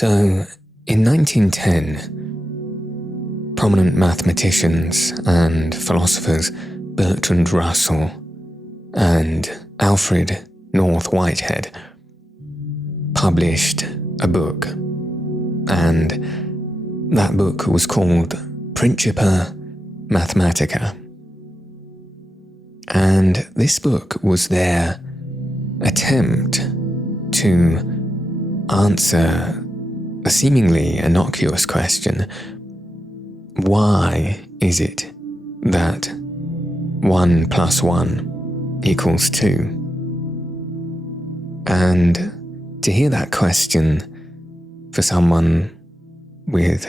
So, in 1910, prominent mathematicians and philosophers Bertrand Russell and Alfred North Whitehead published a book, and that book was called Principia Mathematica. And this book was their attempt to answer a seemingly innocuous question: why is it that 1 + 1 = 2? And to hear that question for someone with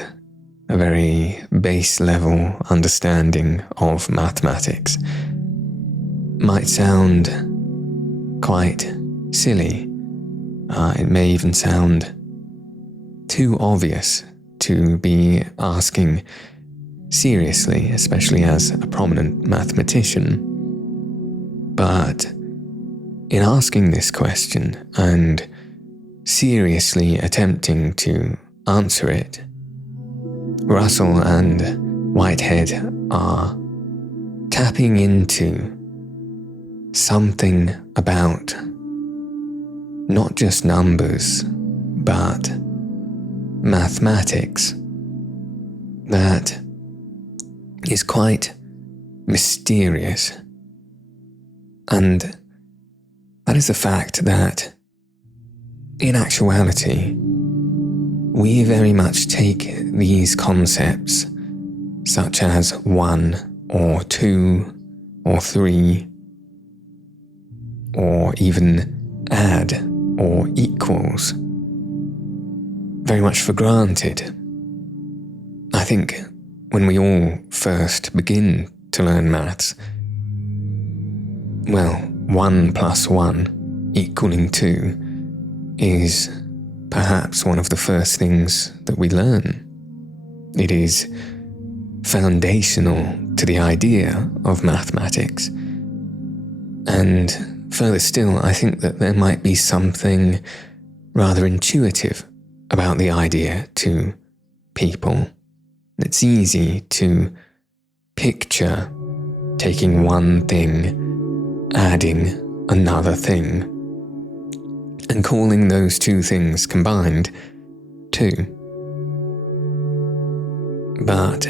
a very base level understanding of mathematics might sound quite silly. It may even sound too obvious to be asking seriously, especially as a prominent mathematician. But in asking this question and seriously attempting to answer it, Russell and Whitehead are tapping into something about not just numbers, but mathematics that is quite mysterious. And that is the fact that, in actuality, we very much take these concepts, such as 1 or 2 or 3, or even add or equals, very much for granted. I think when we all first begin to learn maths, well, 1 + 1 = 2 is perhaps one of the first things that we learn. It is foundational to the idea of mathematics. And further still, I think that there might be something rather intuitive about the idea to people. It's easy to picture taking one thing, adding another thing, and calling those two things combined 2. But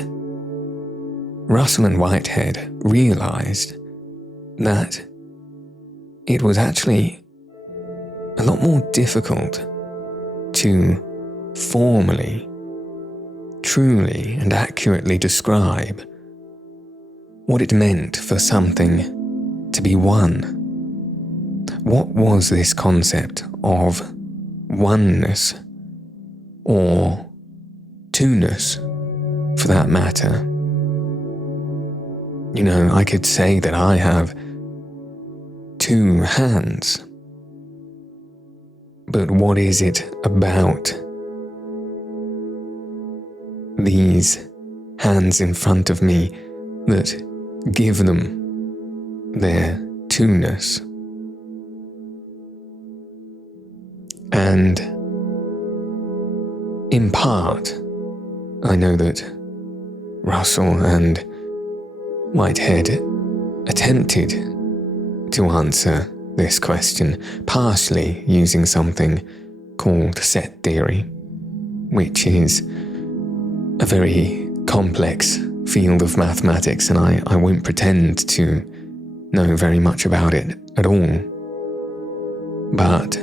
Russell and Whitehead realized that it was actually a lot more difficult to formally, truly and accurately describe what it meant for something to be one. What was this concept of oneness, or two-ness for that matter? You know, I could say that I have 2 hands, but what is it about these hands in front of me that give them their two-ness? And in part, I know that Russell and Whitehead attempted to answer this question, partially using something called set theory, which is a very complex field of mathematics, and I won't pretend to know very much about it at all. But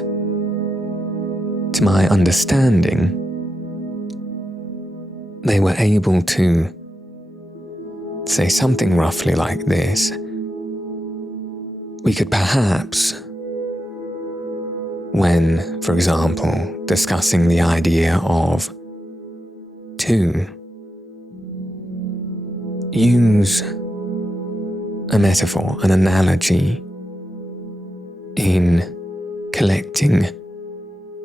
to my understanding, they were able to say something roughly like this: we could perhaps, when, for example, discussing the idea of 2, use a metaphor, an analogy, in collecting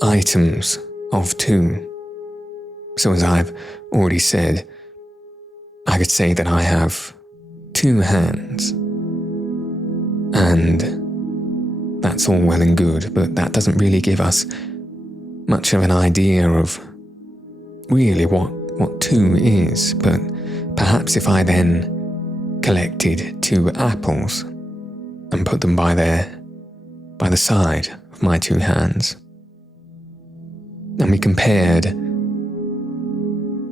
items of 2. So as I've already said, I could say that I have 2 hands, and that's all well and good, but that doesn't really give us much of an idea of really what 2 is, but perhaps if I then collected 2 apples and put them by the side of my 2 hands, and we compared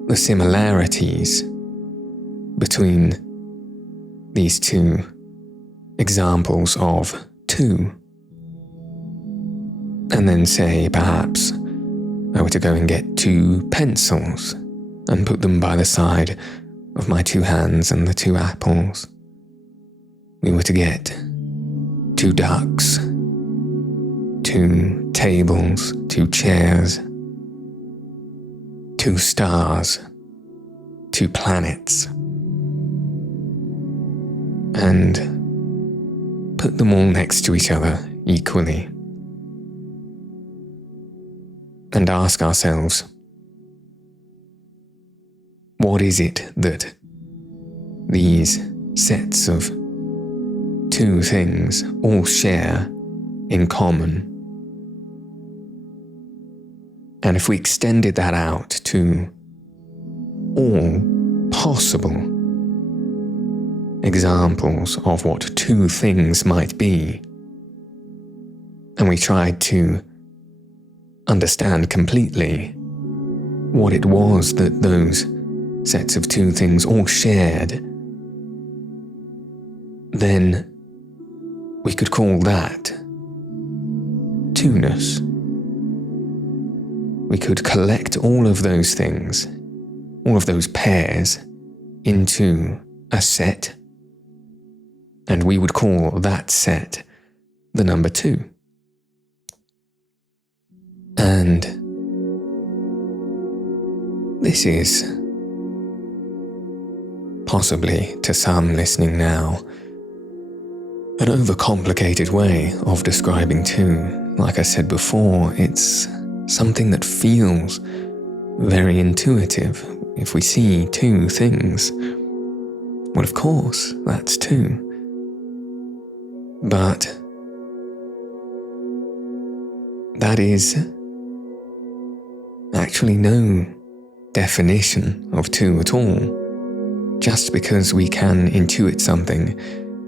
the similarities between these 2 examples of 2, and then say perhaps I were to go and get 2 pencils and put them by the side of my 2 hands and the 2 apples, we were to get 2 ducks, 2 tables, 2 chairs, 2 stars, 2 planets, and put them all next to each other equally, and ask ourselves, what is it that these sets of 2 things all share in common? And if we extended that out to all possible examples of what 2 things might be, and we tried to understand completely what it was that those sets of 2 things all shared, then we could call that 2ness. We could collect all of those things, all of those pairs, into a set, and we would call that set the number 2. And this is, possibly to some listening now, an overcomplicated way of describing 2. Like I said before, it's something that feels very intuitive. If we see 2 things, well, of course, that's 2. But that is actually no definition of 2 at all. Just because we can intuit something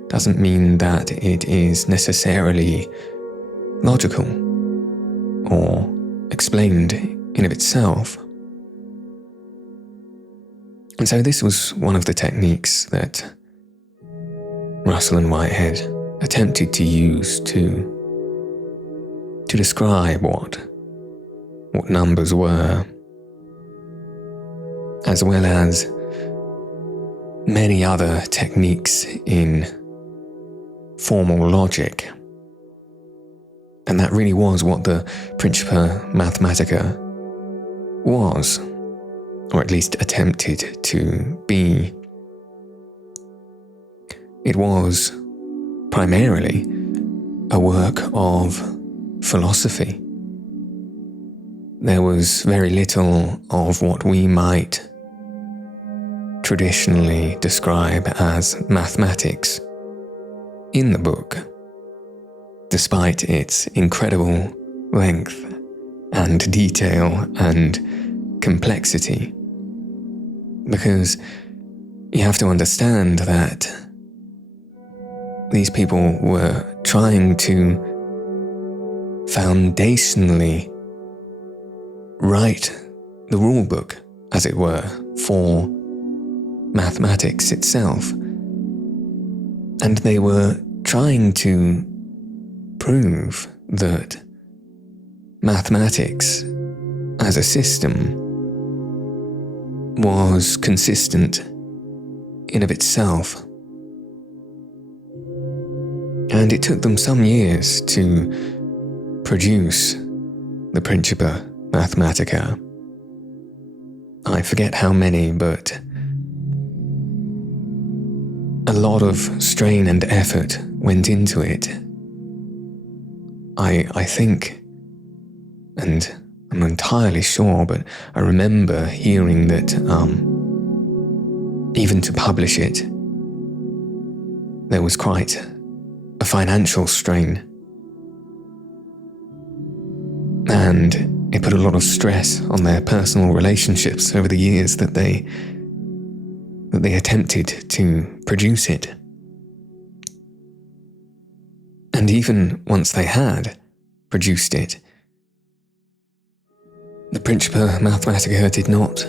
doesn't mean that it is necessarily logical or explained in of itself. And so this was one of the techniques that Russell and Whitehead attempted to use to describe what numbers were, as well as many other techniques in formal logic. And that really was what the Principia Mathematica was, or at least attempted to be. It was primarily a work of philosophy. There was very little of what we might traditionally describe as mathematics in the book, despite its incredible length and detail and complexity. Because you have to understand that these people were trying to foundationally write the rule book, as it were, for mathematics itself. And they were trying to prove that mathematics as a system was consistent in of itself. And it took them some years to produce the Principia Mathematica. I forget how many, but a lot of strain and effort went into it. I think, and I'm not entirely sure, but I remember hearing that even to publish it, there was quite a financial strain. And it put a lot of stress on their personal relationships over the years that they attempted to produce it. And even once they had produced it, the Principia Mathematica did not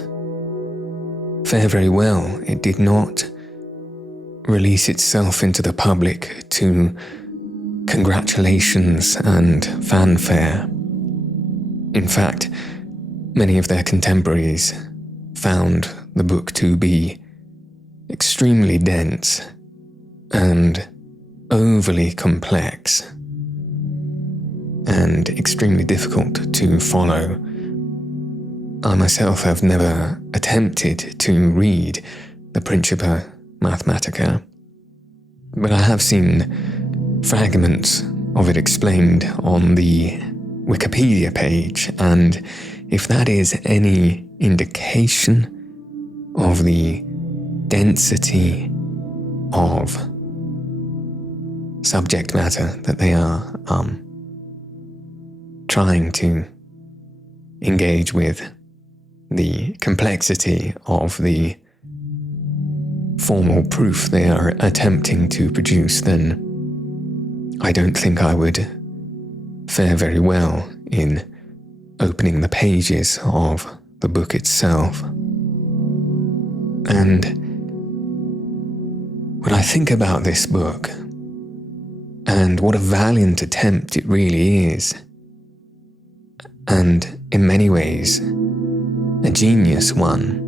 fare very well. It did not release itself into the public to congratulations and fanfare. In fact, many of their contemporaries found the book to be extremely dense and overly complex and extremely difficult to follow. I myself have never attempted to read the Principia Mathematica, but I have seen fragments of it explained on the Wikipedia page, and if that is any indication of the density of subject matter that they are trying to engage with, the complexity of the formal proof they are attempting to produce, then I don't think I would fare very well in opening the pages of the book itself. And when I think about this book, and what a valiant attempt it really is, and in many ways a genius one,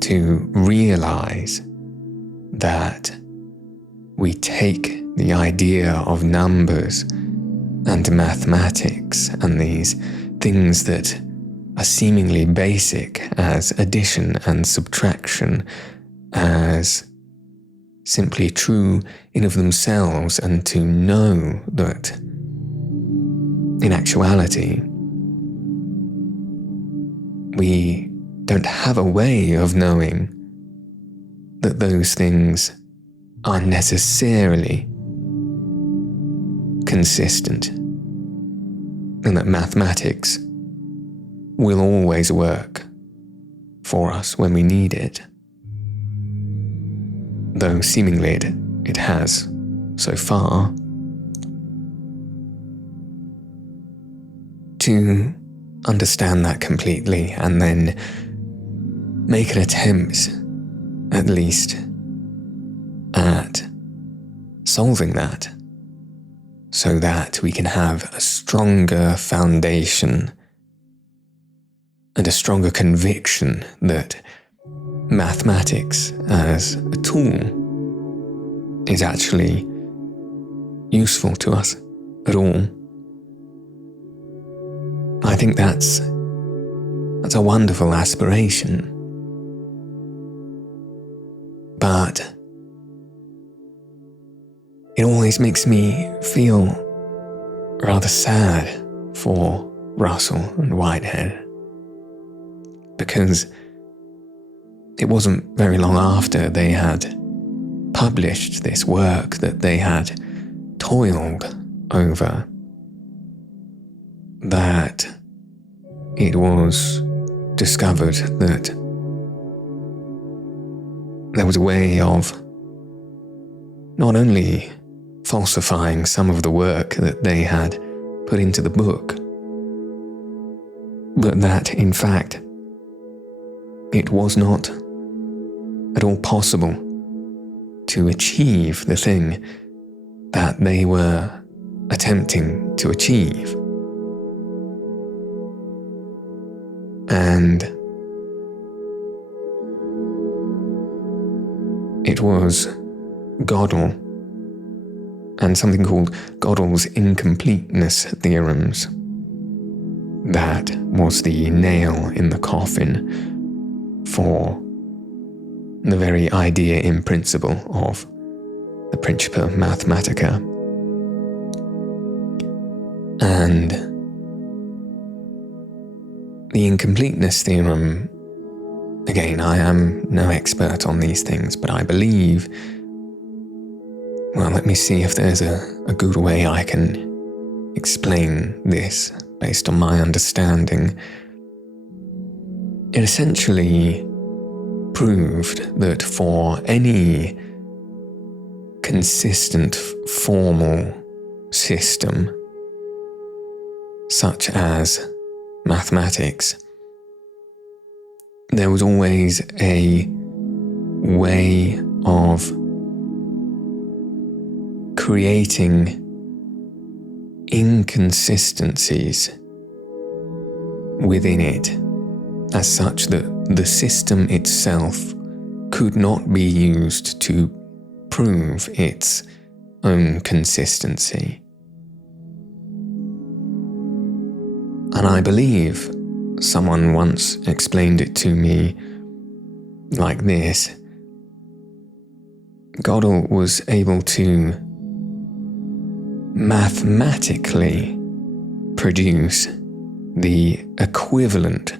to realize that we take the idea of numbers and mathematics and these things that are seemingly basic as addition and subtraction as simply true in of themselves, and to know that in actuality we don't have a way of knowing that those things are necessarily consistent, and that mathematics will always work for us when we need it, though seemingly it has so far. To understand that completely and then make an attempt, at least, at solving that, so that we can have a stronger foundation and a stronger conviction that mathematics as a tool is actually useful to us at all. I think that's a wonderful aspiration. But it always makes me feel rather sad for Russell and Whitehead, because it wasn't very long after they had published this work that they had toiled over that it was discovered that there was a way of not only falsifying some of the work that they had put into the book, but that, in fact, it was not at all possible to achieve the thing that they were attempting to achieve. And it was Gödel and something called Gödel's incompleteness theorems that was the nail in the coffin for the very idea in principle of the Principia Mathematica. And the incompleteness theorem, again, I am no expert on these things, but I believe, well, let me see if there's a good way I can explain this based on my understanding, it essentially proved that for any consistent formal system, such as mathematics, there was always a way of creating inconsistencies within it, as such that the system itself could not be used to prove its own consistency. And I believe someone once explained it to me like this. Gödel was able to mathematically produce the equivalent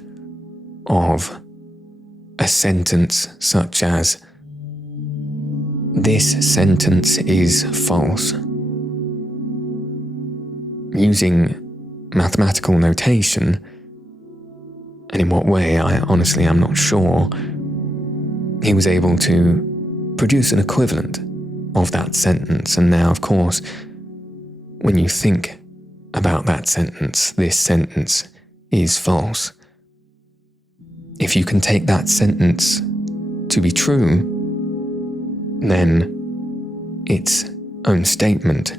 of a sentence such as, "This sentence is false," using mathematical notation. And in what way, I honestly am not sure. He was able to produce an equivalent of that sentence. And now, of course, when you think about that sentence, "This sentence is false," if you can take that sentence to be true, then its own statement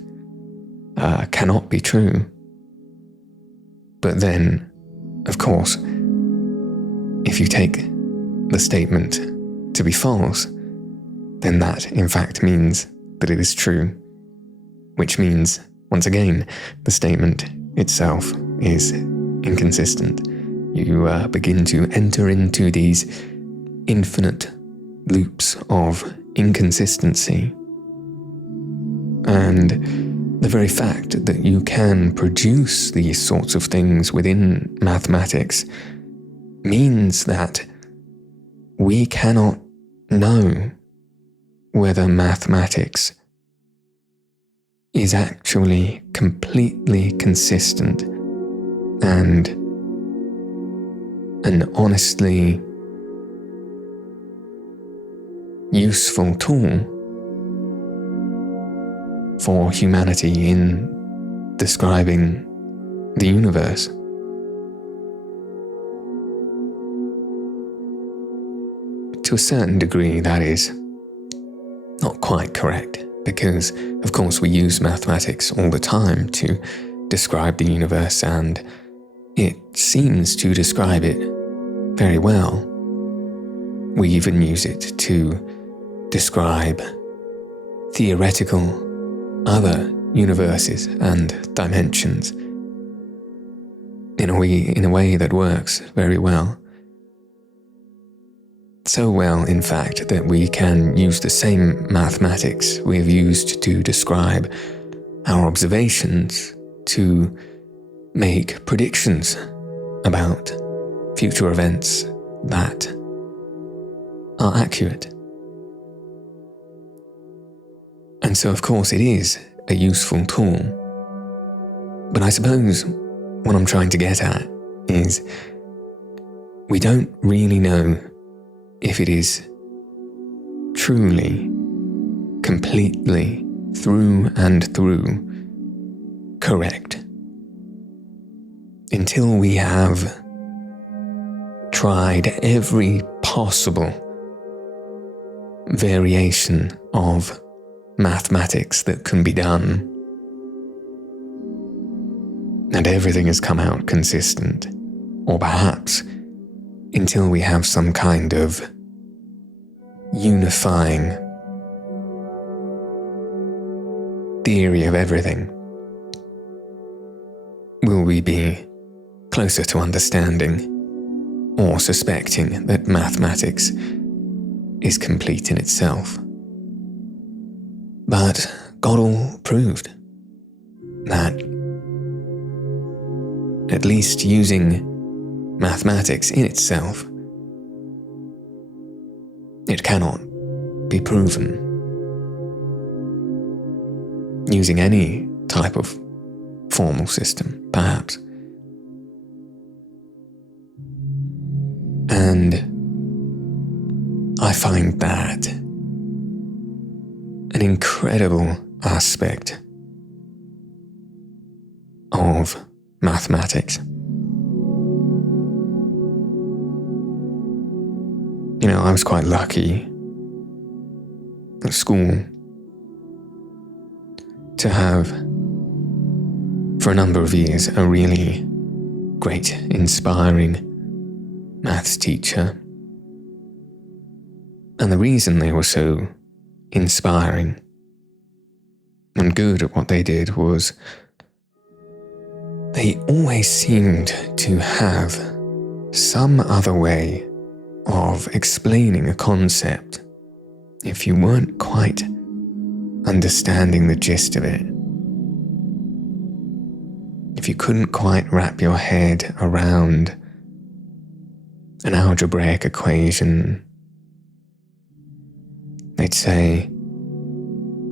cannot be true. But then, of course, if you take the statement to be false, then that in fact means that it is true, which means, once again, the statement itself is inconsistent. You begin to enter into these infinite loops of inconsistency. And the very fact that you can produce these sorts of things within mathematics means that we cannot know whether mathematics is actually completely consistent and an honestly useful tool for humanity in describing the universe. To a certain degree, that is not quite correct, because, of course, we use mathematics all the time to describe the universe, and it seems to describe it very well. We even use it to describe theoretical other universes and dimensions in a way that works very well. So well, in fact, that we can use the same mathematics we have used to describe our observations to make predictions about future events that are accurate. And so, of course, it is a useful tool. But I suppose what I'm trying to get at is we don't really know if it is truly, completely, through and through correct until we have tried every possible variation of mathematics that can be done, and everything has come out consistent, or perhaps until we have some kind of unifying theory of everything. Will we be closer to understanding or suspecting that mathematics is complete in itself? But Gödel proved that, at least using mathematics in itself, it cannot be proven. Using any type of formal system, perhaps, And I find that an incredible aspect of mathematics. You know, I was quite lucky at school to have, for a number of years, a really great, inspiring maths teacher. And the reason they were so inspiring and good at what they did was they always seemed to have some other way of explaining a concept if you weren't quite understanding the gist of it. If you couldn't quite wrap your head around an algebraic equation, they'd say,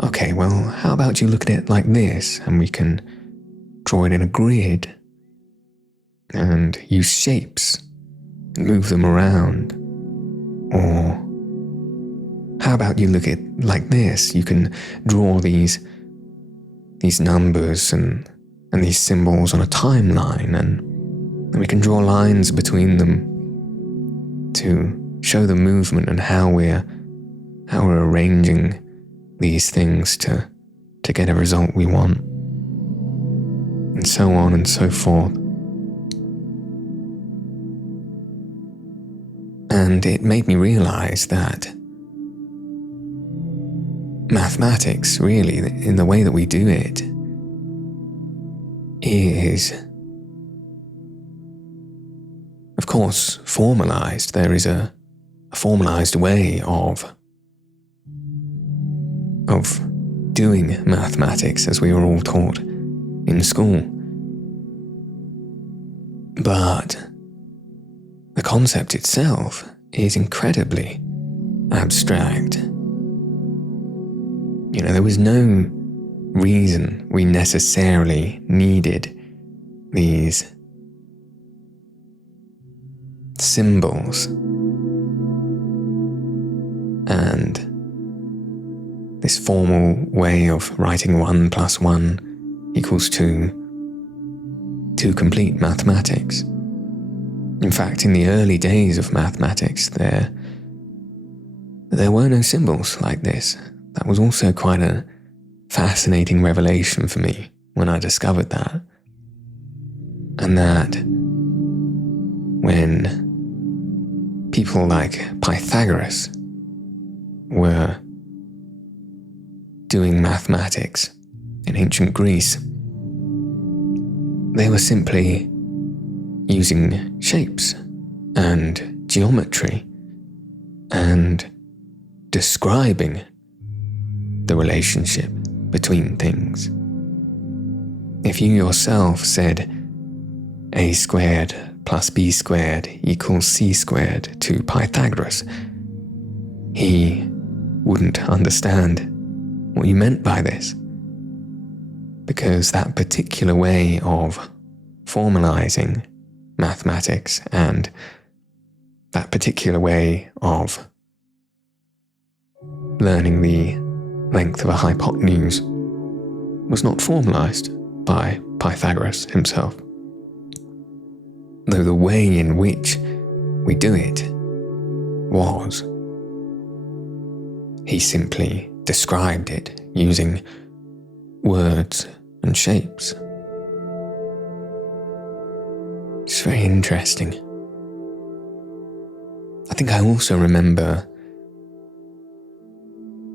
okay, well, how about you look at it like this, and we can draw it in a grid and use shapes and move them around. Or how about you look at it like this, you can draw these numbers and these symbols on a timeline, and we can draw lines between them to show the movement and how we're arranging these things to get a result we want, and so on and so forth. And it made me realize that mathematics, really, in the way that we do it, is, of course, formalized. There is a formalized way of doing mathematics, as we were all taught in school. But the concept itself is incredibly abstract. You know, there was no reason we necessarily needed these symbols and this formal way of writing 1 + 1 = 2 to complete mathematics. In fact, in the early days of mathematics, there were no symbols like this. That was also quite a fascinating revelation for me when I discovered that. And that when people like Pythagoras were doing mathematics in ancient Greece, they were simply using shapes and geometry and describing the relationship between things. If you yourself said a² + b² = c² to Pythagoras, he wouldn't understand what you meant by this, because that particular way of formalizing mathematics and that particular way of learning the length of a hypotenuse was not formalized by Pythagoras himself. Though the way in which we do it was. He simply described it using words and shapes. It's very interesting. I think I also remember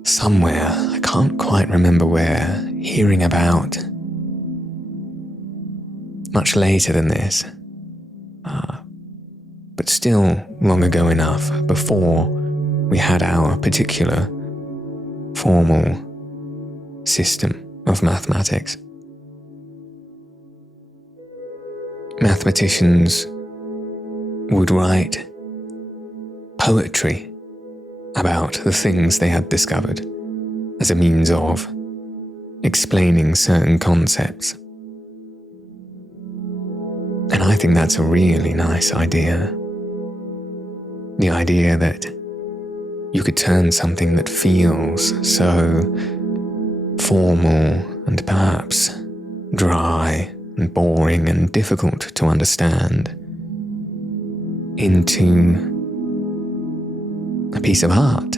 somewhere, I can't quite remember where, hearing about, much later than this, but still long ago enough, before we had our particular formal system of mathematics. Mathematicians would write poetry about the things they had discovered as a means of explaining certain concepts. And I think that's a really nice idea. The idea that you could turn something that feels so formal and perhaps dry and boring and difficult to understand into a piece of art.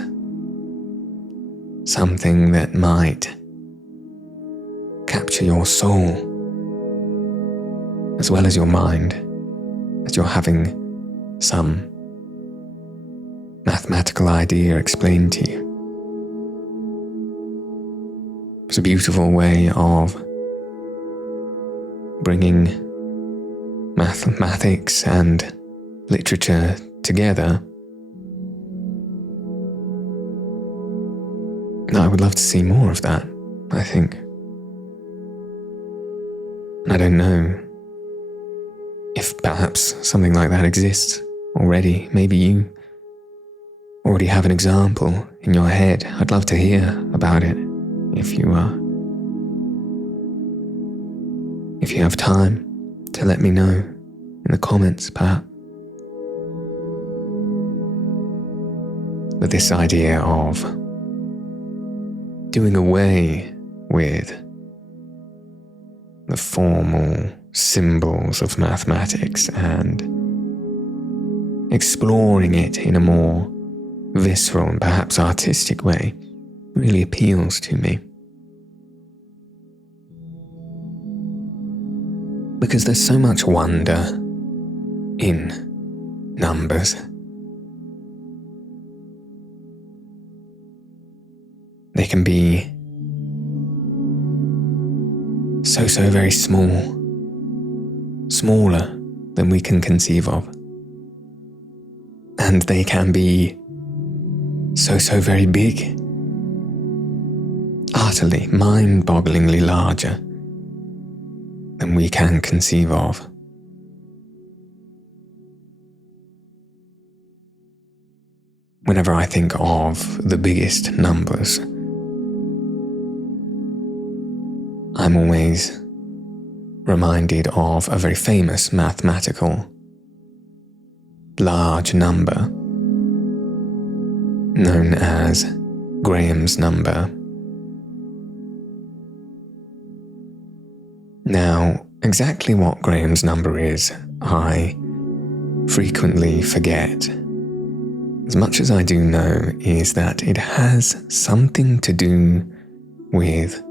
Something that might capture your soul as well as your mind, as you're having some mathematical idea explained to you. It's a beautiful way of bringing mathematics and literature together. I would love to see more of that, I think. And I don't know if perhaps something like that exists already. Maybe you already have an example in your head. I'd love to hear about it if you have time to let me know in the comments, perhaps. But this idea of doing away with the formal symbols of mathematics and exploring it in a more visceral and perhaps artistic way really appeals to me. Because there's so much wonder in numbers. They can be so very small, smaller than we can conceive of. And they can be so very big, utterly, mind-bogglingly larger than we can conceive of. Whenever I think of the biggest numbers, I'm always reminded of a very famous mathematical large number known as Graham's number. Now, exactly what Graham's number is, I frequently forget. As much as I do know is that it has something to do with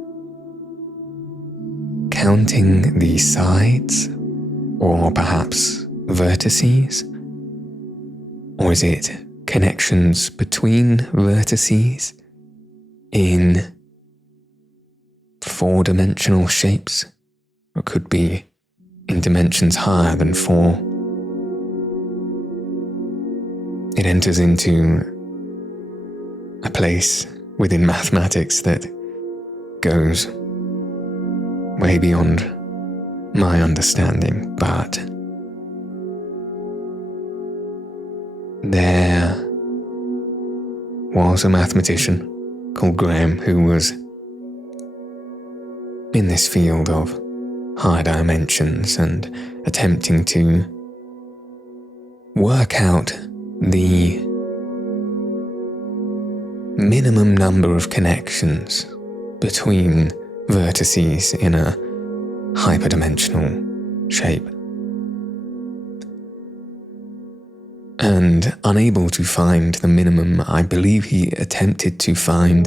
counting the sides, or perhaps vertices? Or is it connections between vertices in four-dimensional shapes? Or could be in dimensions higher than 4. It enters into a place within mathematics that goes way beyond my understanding, but there was a mathematician called Graham who was in this field of high dimensions and attempting to work out the minimum number of connections between vertices in a hyperdimensional shape. And unable to find the minimum, I believe he attempted to find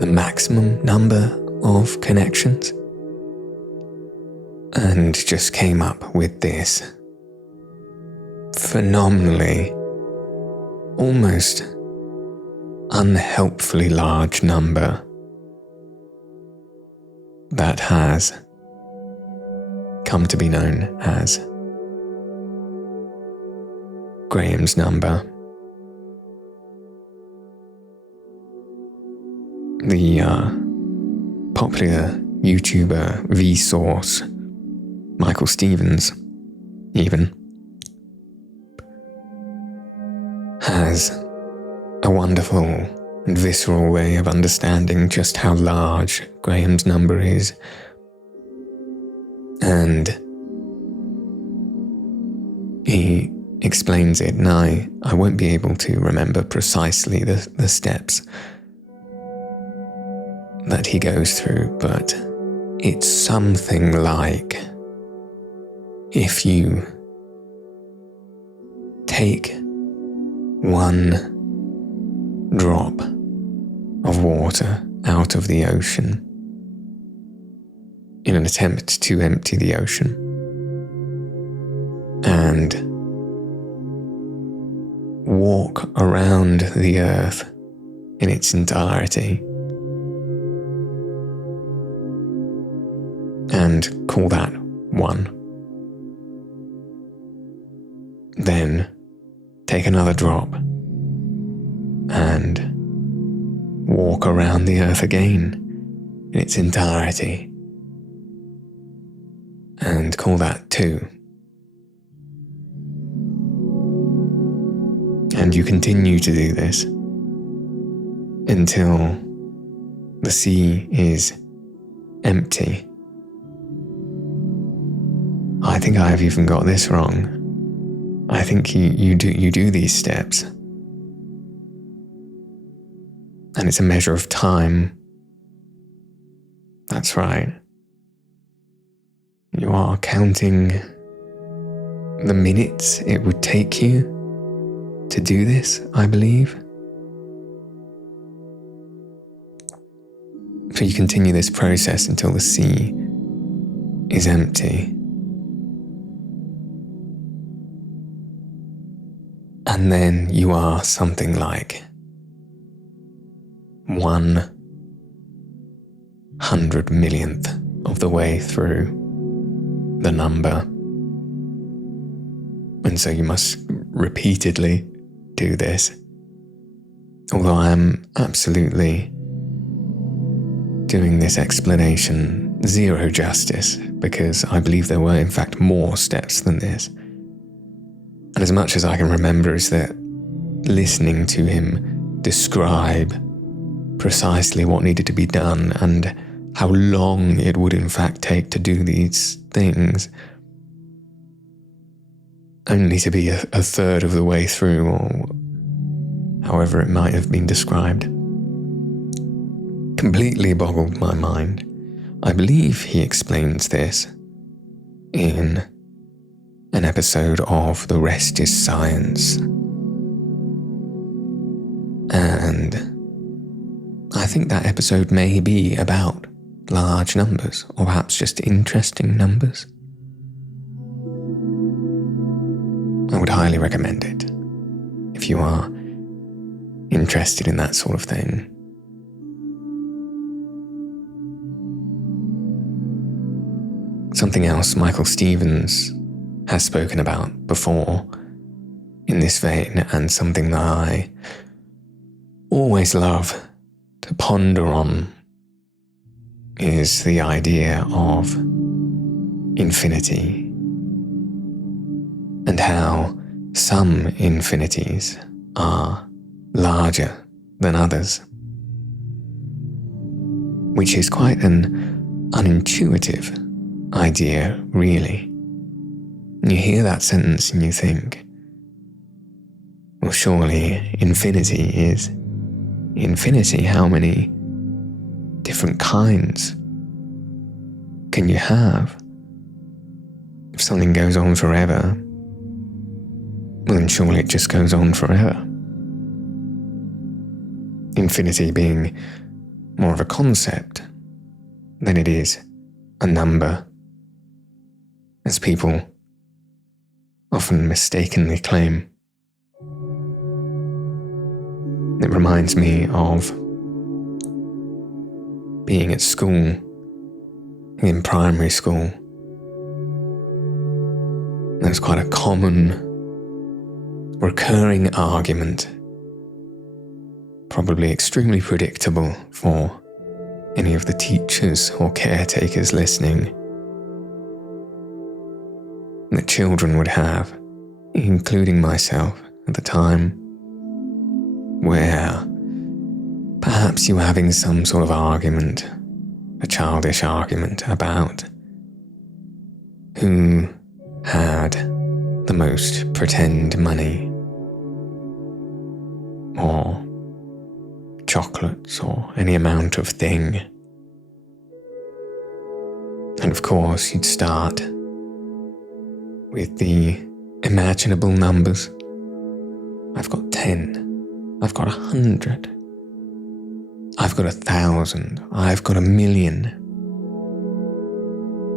the maximum number of connections, and just came up with this phenomenally, almost unhelpfully large number that has come to be known as Graham's number. The popular YouTuber Vsauce, Michael Stevens, even, has a wonderful and visceral way of understanding just how large Graham's number is. And he explains it, and I won't be able to remember precisely the steps that he goes through, but it's something like, if you take one drop of water out of the ocean in an attempt to empty the ocean, and walk around the earth in its entirety, and call that one. Then take another drop and walk around the earth again in its entirety, and call that 2. And you continue to do this until the sea is empty. I think I have even got this wrong. I think you do these steps, and it's a measure of time. That's right. You are counting the minutes it would take you to do this, I believe. So you continue this process until the sea is empty. And then you are something like 100 millionth of the way through the number. And so you must repeatedly do this. Although I am absolutely doing this explanation zero justice, because I believe there were in fact more steps than this. And as much as I can remember is that listening to him describe precisely what needed to be done and how long it would in fact take to do these things, only to be a third of the way through, or however it might have been described, completely boggled my mind. I believe he explains this in an episode of The Rest is Science. And I think that episode may be about large numbers, or perhaps just interesting numbers. I would highly recommend it if you are interested in that sort of thing. Something else Michael Stevens has spoken about before in this vein, and something that I always love to ponder on, is the idea of infinity, and how some infinities are larger than others, which is quite an unintuitive idea, really. You hear that sentence and you think, well, surely infinity is infinity. How many different kinds can you have? If something goes on forever, well, then surely it just goes on forever. Infinity being more of a concept than it is a number, as people often mistakenly claim. It reminds me of being at school, in primary school. There's quite a common, recurring argument, probably extremely predictable for any of the teachers or caretakers listening, that children would have, including myself at the time, where perhaps you were having some sort of argument, a childish argument about who had the most pretend money, or chocolates, or any amount of thing. And of course, you'd start with the imaginable numbers. I've got 10, I've got 100, I've got 1,000, I've got 1,000,000.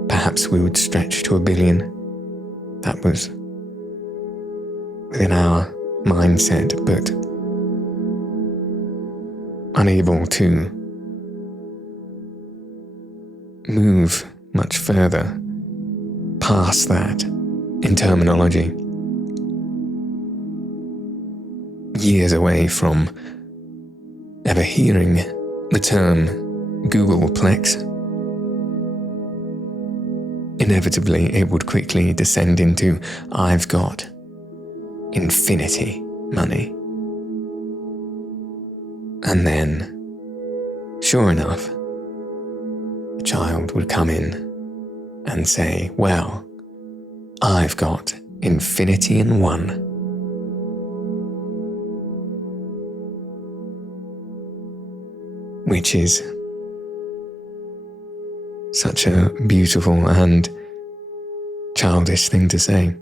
Perhaps we would stretch to 1,000,000,000. That was within our mindset, but unable to move much further past that in terminology. Years away from ever hearing the term Googleplex, inevitably it would quickly descend into I've got infinity money. And then, sure enough, a child would come in and say, well, I've got infinity and one. Which is such a beautiful and childish thing to say.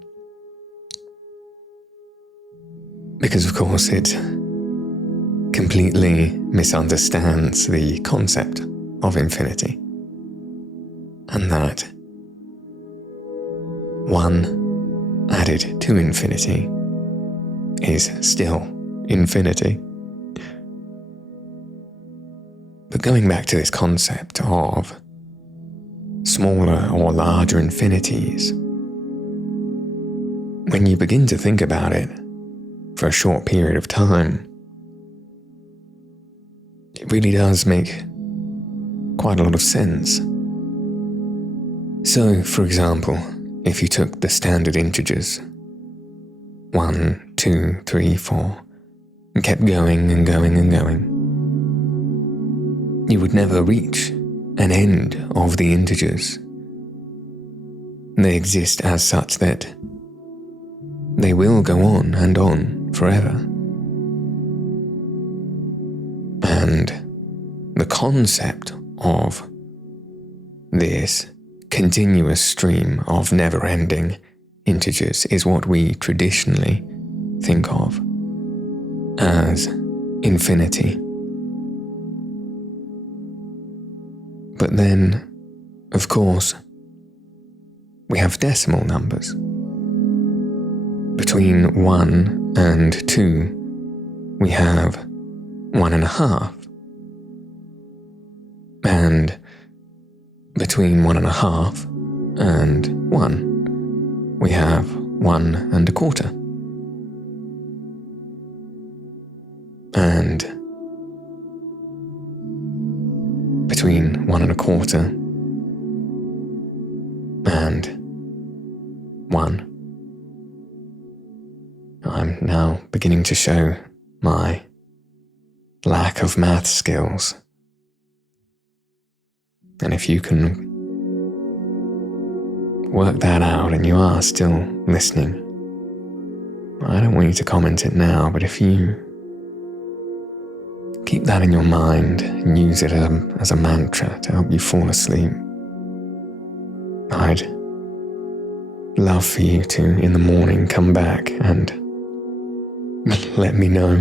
Because of course it completely misunderstands the concept of infinity. And that one added to infinity is still infinity. But going back to this concept of smaller or larger infinities, when you begin to think about it for a short period of time, it really does make quite a lot of sense. So, for example, if you took the standard integers 1, 2, 3, 4 and kept going and going and going, you would never reach an end of the integers. They exist as such that they will go on forever. And the concept of this continuous stream of never-ending integers is what we traditionally think of as infinity. But then, of course, we have decimal numbers. Between 1 and 2, we have 1.5. And between 1.5 and 1, we have 1.25. And between 1.25 and 1, I'm now beginning to show my lack of math skills. And if you can work that out and you are still listening, I don't want you to comment it now, but if you keep that in your mind and use it as a mantra to help you fall asleep, I'd love for you to, in the morning, come back and let me know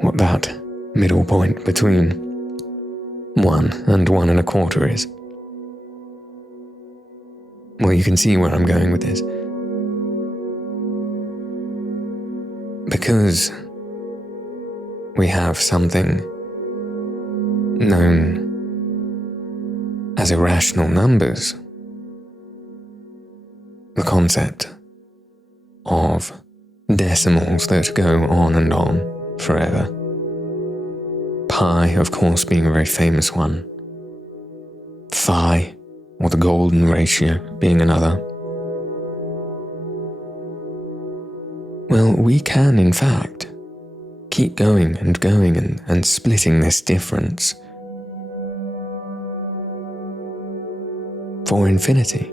what that middle point between 1 and 1.25 is. Well, you can see where I'm going with this. Because we have something known as irrational numbers, the concept of decimals that go on and on forever. Pi, of course, being a very famous one. Phi, or the golden ratio, being another. Well, we can, in fact, keep going and splitting this difference for infinity.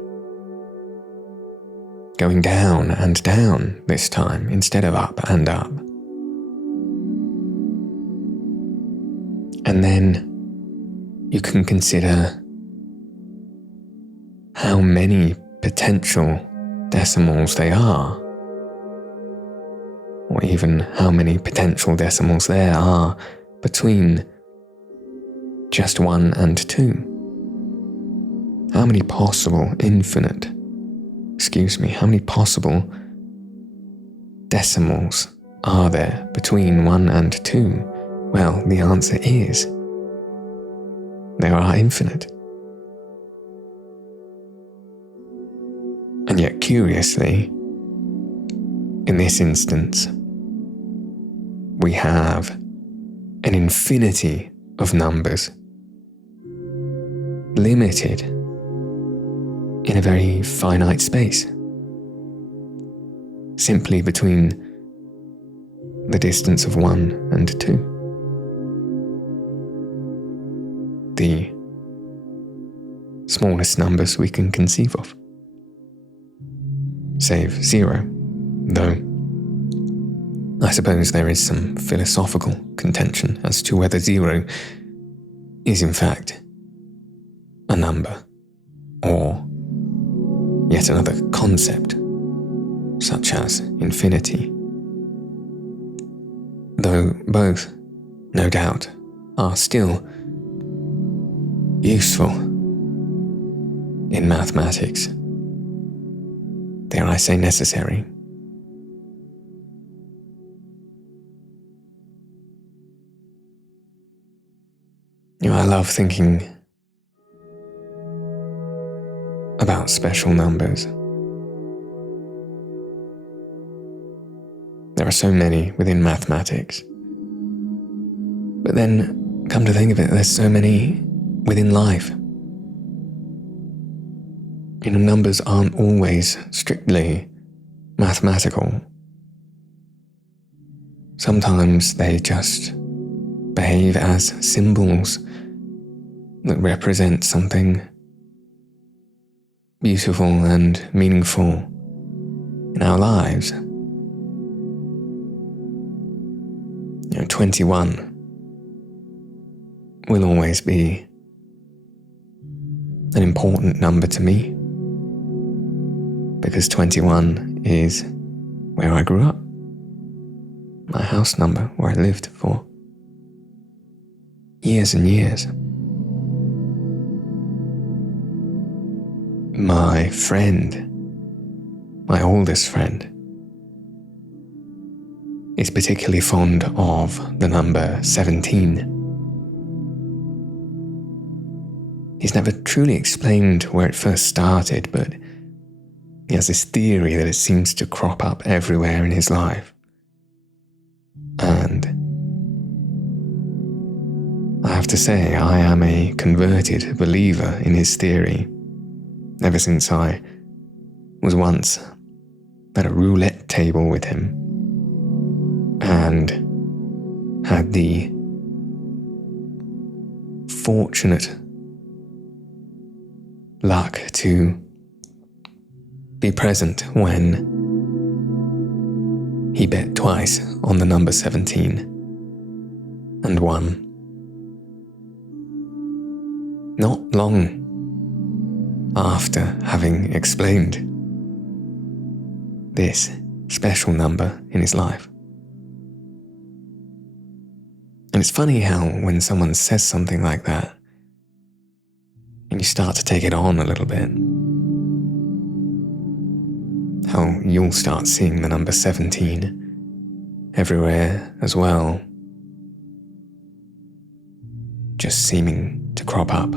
going down and down this time instead of up and up. And then you can consider how many potential decimals they are, or even how many potential decimals there are between just 1 and 2. How many possible how many possible decimals are there between 1 and 2? Well, the answer is there are infinite. And yet, curiously, in this instance, we have an infinity of numbers, limited in a very finite space, simply between the distance of 1 and 2. The smallest numbers we can conceive of, save 0, though I suppose there is some philosophical contention as to whether 0 is in fact a number, or yet another concept, such as infinity. Though both, no doubt, are still useful in mathematics. Dare I say necessary? I love thinking about special numbers. There are so many within mathematics. But then, come to think of it, there's so many within life. Numbers aren't always strictly mathematical. Sometimes they just behave as symbols that represent something beautiful and meaningful in our lives. 21 will always be an important number to me, because 21 is where I grew up, my house number where I lived for years and years. My friend, my oldest friend, is particularly fond of the number 17. He's never truly explained where it first started, but he has this theory that it seems to crop up everywhere in his life. And I have to say, I am a converted believer in his theory, ever since I was once at a roulette table with him and had the fortunate luck to be present when he bet twice on the number 17 and won. Not long after having explained this special number in his life. And it's funny how when someone says something like that, and you start to take it on a little bit, how you'll start seeing the number 17 everywhere as well, just seeming to crop up.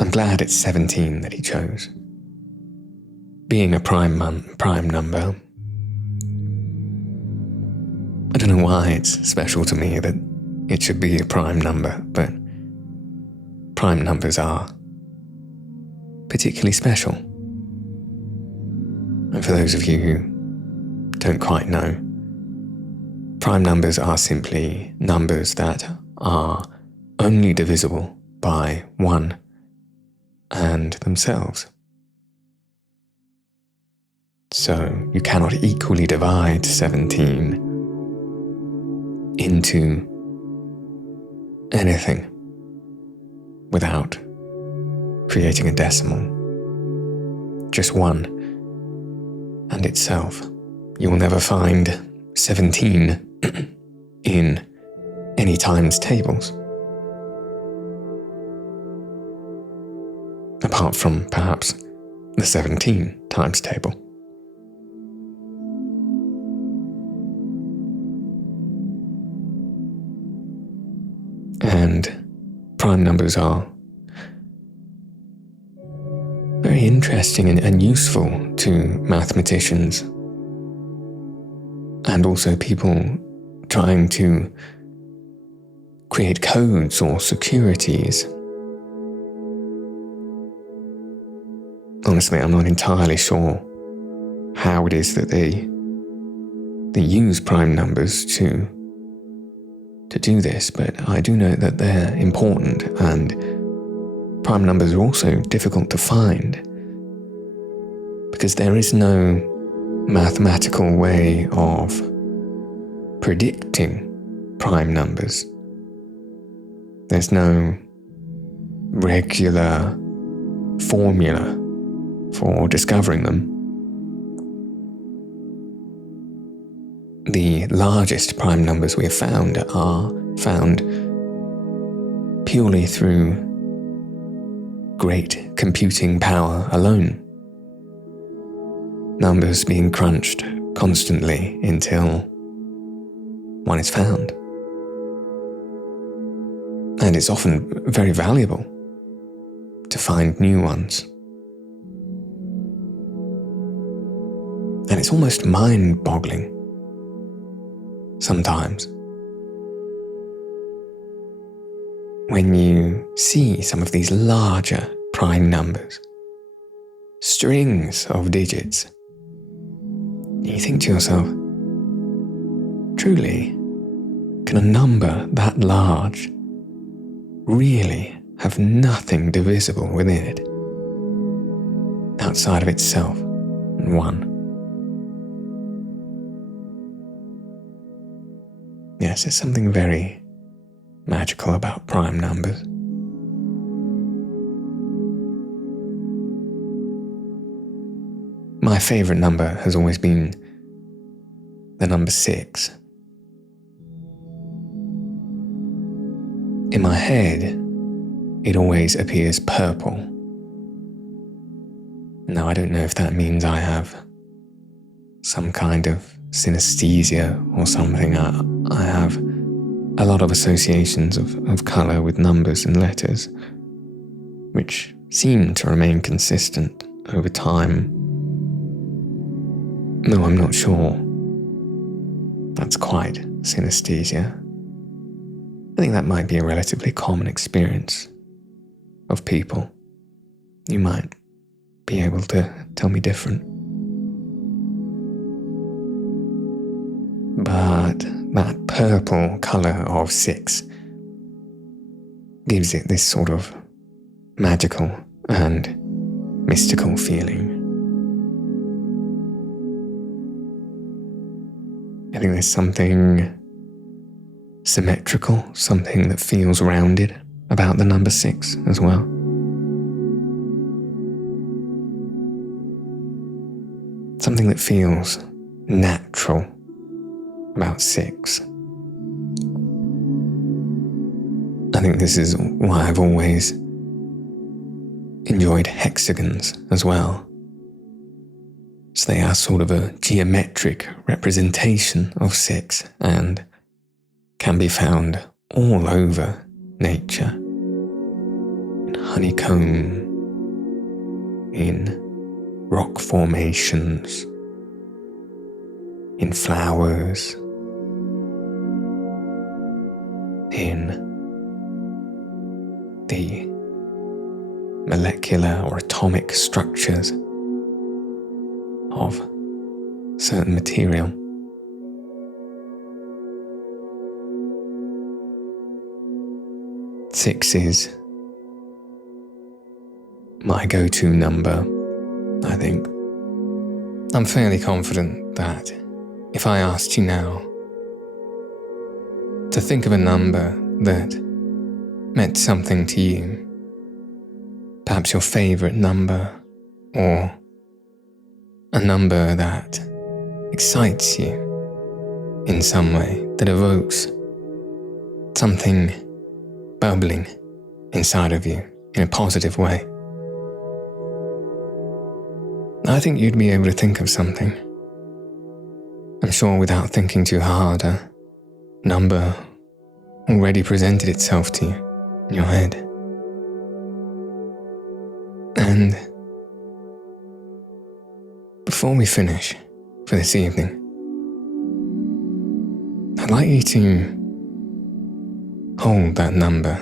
I'm glad it's 17 that he chose. Being a prime number, I don't know why it's special to me that it should be a prime number, but prime numbers are particularly special. And for those of you who don't quite know, prime numbers are simply numbers that are only divisible by 1 and themselves. So you cannot equally divide 17 into anything without creating a decimal. Just one and itself. You will never find 17 in any times tables, apart from perhaps the 17 times table. And prime numbers are very interesting and useful to mathematicians, and also people trying to create codes or securities. Honestly, I'm not entirely sure how it is that they use prime numbers to do this, but I do know that they're important, and prime numbers are also difficult to find because there is no mathematical way of predicting prime numbers. There's no regular formula for discovering them. The largest prime numbers we have found are found purely through great computing power alone. Numbers being crunched constantly until one is found. And it's often very valuable to find new ones. And it's almost mind-boggling sometimes when you see some of these larger prime numbers, strings of digits. You think to yourself, truly, can a number that large really have nothing divisible within it outside of itself and one? Yes, there's something very magical about prime numbers. My favourite number has always been the number 6. In my head, it always appears purple. Now, I don't know if that means I have some kind of synesthesia or something. I have a lot of associations of colour with numbers and letters, which seem to remain consistent over time. No, I'm not sure that's quite synesthesia. I think that might be a relatively common experience of people. You might be able to tell me different. But that purple colour of 6 gives it this sort of magical and mystical feeling. I think there's something symmetrical, something that feels rounded about the number 6 as well. Something that feels natural about 6. I think this is why I've always enjoyed hexagons as well. So they are sort of a geometric representation of 6 and can be found all over nature. In honeycomb, in rock formations, in flowers, in the molecular or atomic structures of certain material. Six is my go-to number, I think. I'm fairly confident that if I asked you now to think of a number that meant something to you, perhaps your favorite number, or a number that excites you in some way, that evokes something bubbling inside of you in a positive way, I think you'd be able to think of something. I'm sure without thinking too hard, a number already presented itself to you in your head. And before we finish for this evening, I'd like you to hold that number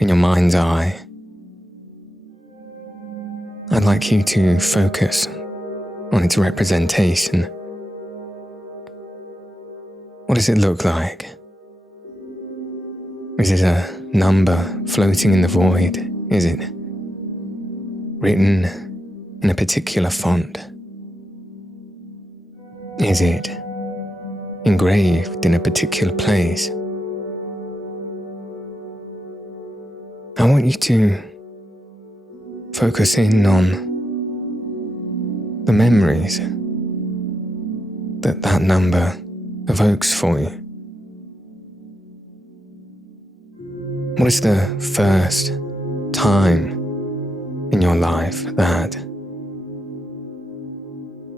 in your mind's eye. I'd like you to focus on its representation. What does it look like? Is it a number floating in the void? Is it written in a particular font? Is it engraved in a particular place? I want you to focus in on the memories that that number evokes for you. What is the first time in your life that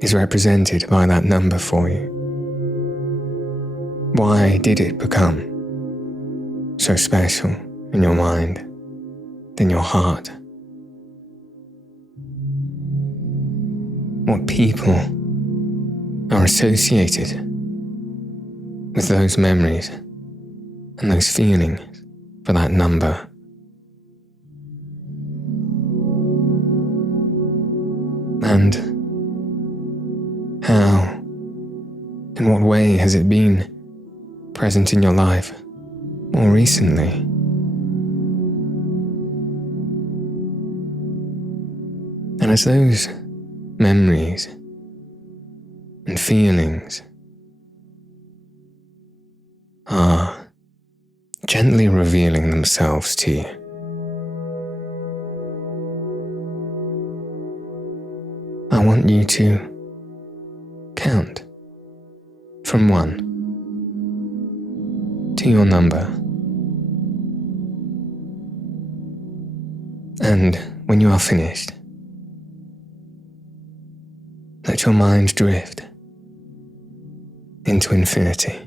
is represented by that number for you? Why did it become so special in your mind, in your heart? What people are associated with those memories and those feelings for that number? And how, in what way has it been present in your life more recently? And as those memories and feelings are gently revealing themselves to you, I want you to count from 1 to your number. And when you are finished, let your mind drift into infinity.